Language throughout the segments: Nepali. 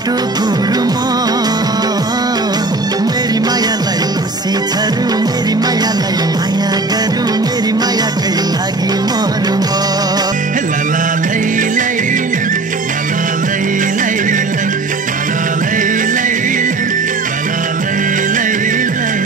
बाटो गुरुमा मेरी मायालाई खुसी छरू मेरी मायालाई माया गरू मेरी मायाकै लागि मरु म ला ला लै लै ला ला लै लै ला ला लै लै ला लै लै लै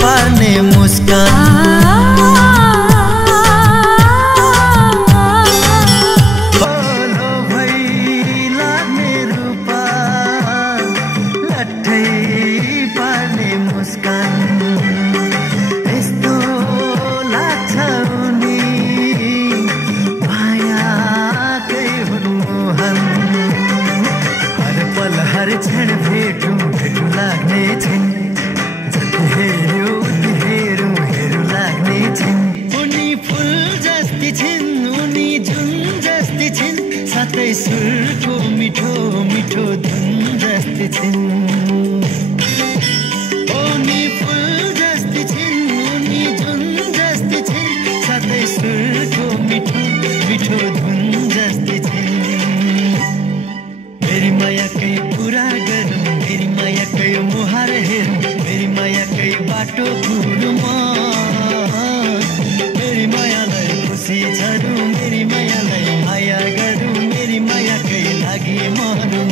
पार्ने मुस्कान बोलो भई लाग्ने रूपा लट्ठै पार्ने मुस्कान यस्तो लाग्छ उनी मायाकै हुन् मोहन हर पल हर क्षण भेटौँ भेटौँ लाग्ने छिन् हेरौँ हेरौँ लाग्ने छिन् उनी फुल जस्ती छिन् उनी जुन जस्ती छिन् साथै सुरको मिठो मिठो धुन जस्ती छिन् उनी फुल जस्ती छिन् उनी जुन जस्ती छिन् साथै सुरको मिठो मिठो धुन जस्ती छिन् मेरी मायाकै कुरा गरौँ मेरी मायाकै मुहार हेरौँ मेरी मायाकै बाटो गुरुमा मेरी मायालाई खुसी छरू मेरी मायालाई माया गरौँ मेरी मायाकै लागि मरौँ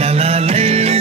ला ला लै